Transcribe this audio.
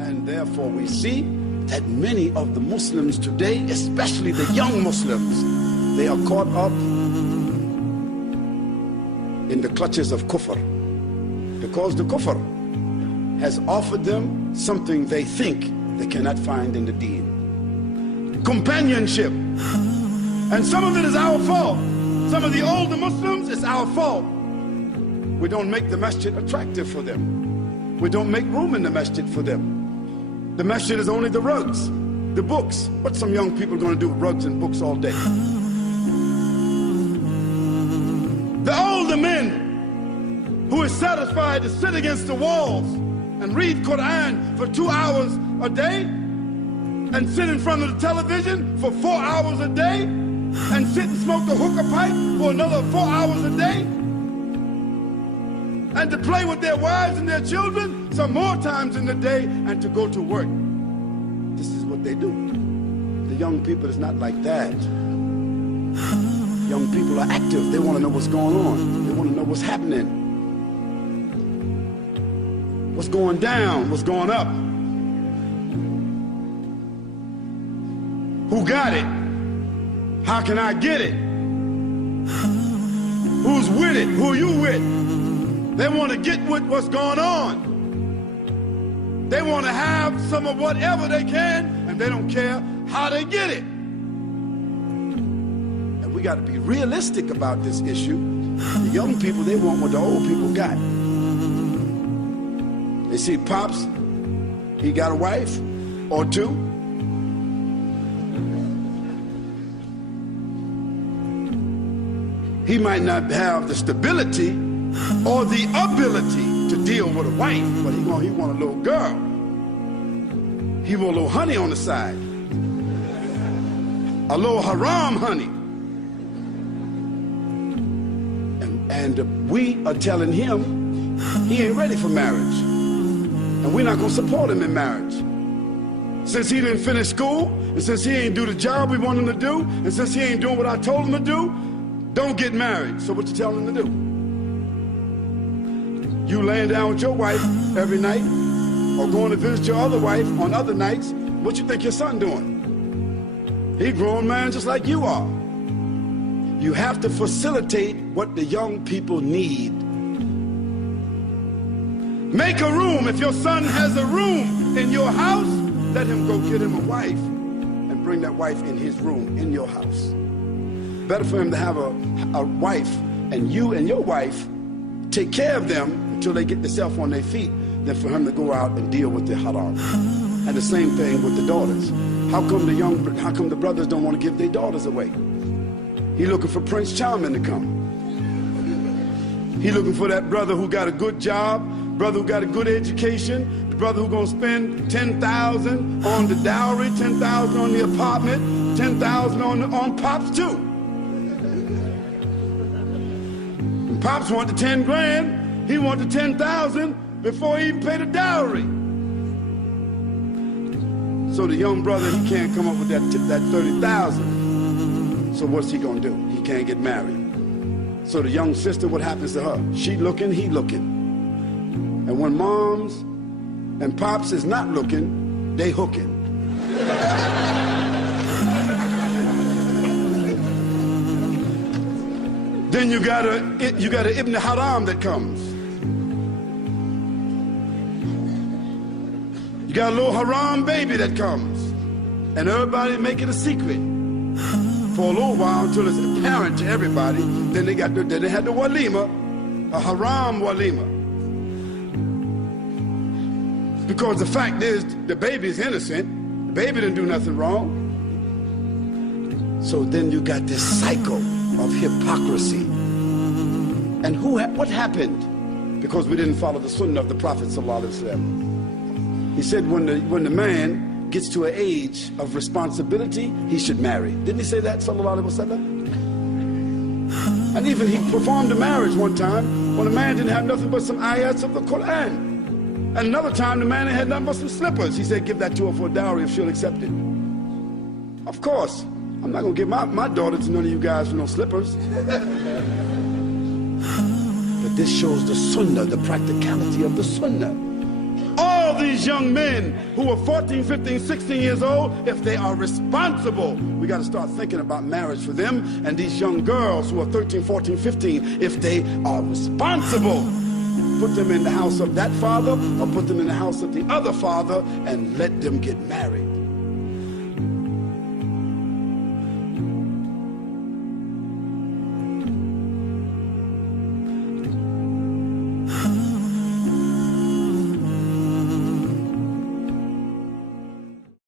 And therefore we see that many of the Muslims today, especially the young Muslims, they are caught up in the clutches of kufr, because the kufr has offered them something they think they cannot find in the deen: companionship. And some of it is our fault. Some of the older Muslims, it's our fault. We don't make the masjid attractive for them. We don't make room in the masjid for them. The masjid is only the rugs, the books. What some young people are going to do with rugs and books all day? The older men who is satisfied to sit against the walls and read Quran for 2 hours a day, and sit in front of the television for 4 hours a day, and sit and smoke the hookah pipe for another 4 hours a day, and to play with their wives and their children some more times in the day, and to go to work. This is what they do. The young people is not like that. Young people are active. They want to know what's going on. They want to know what's happening. What's going down, what's going up. Who got it? How can I get it? Who's with it? Who are you with? They want to get with what's going on. They want to have some of whatever they can, and they don't care how they get it. And we got to be realistic about this issue. The young people, they want what the old people got. They see Pops, he got a wife or two. He might not have the stability or the ability to deal with a wife, but he want a little girl. He want a little honey on the side. A little haram honey. And we are telling him he ain't ready for marriage. And we're not going to support him in marriage. Since he didn't finish school, and since he ain't do the job we want him to do, and since he ain't doing what I told him to do, don't get married. So what you telling him to do? You laying down with your wife every night, or going to visit your other wife on other nights, what you think your son doing? He a grown man just like you are. You have to facilitate what the young people need. Make a room. If your son has a room in your house, let him go get him a wife and bring that wife in his room in your house. Better for him to have a wife, and you and your wife take care of them until they get themselves on their feet, than for him to go out and deal with the haram. And the same thing with the daughters. How come the brothers don't want to give their daughters away? He looking for Prince Charming to come. He looking for that brother who got a good job, brother who got a good education, the brother who gonna spend $10,000 on the dowry, $10,000 on the apartment, $10,000 on Pops too. And Pops want the 10 grand, he want the 10,000 before he even pay the dowry. So the young brother, he can't come up with that 30,000. So what's he gonna do? He can't get married. So the young sister, what happens to her? She looking, he looking. And when moms and pops is not looking, they hooking. Then you got a Ibn Haram that comes. You got a little haram baby that comes. And everybody make it a secret for a little while until it's apparent to everybody. Then they had the walima, a haram walima. Because the fact is, the baby is innocent. The baby didn't do nothing wrong. So then you got this cycle of hypocrisy. And what happened? Because we didn't follow the sunnah of the Prophet ﷺ. He said when the man gets to an age of responsibility, he should marry. Didn't he say that, sallallahu alaihi wasallam? And even he performed a marriage one time when a man didn't have nothing but some ayats of the Quran. And another time the man had nothing but some slippers. He said, give that to her for a dowry if she'll accept it. Of course, I'm not going to give my daughter to none of you guys for no slippers. But this shows the sunnah, the practicality of the sunnah. all these young men who are 14, 15, 16 years old, if they are responsible, we got to start thinking about marriage for them. And these young girls who are 13, 14, 15, if they are responsible, put them in the house of that father or put them in the house of the other father and let them get married.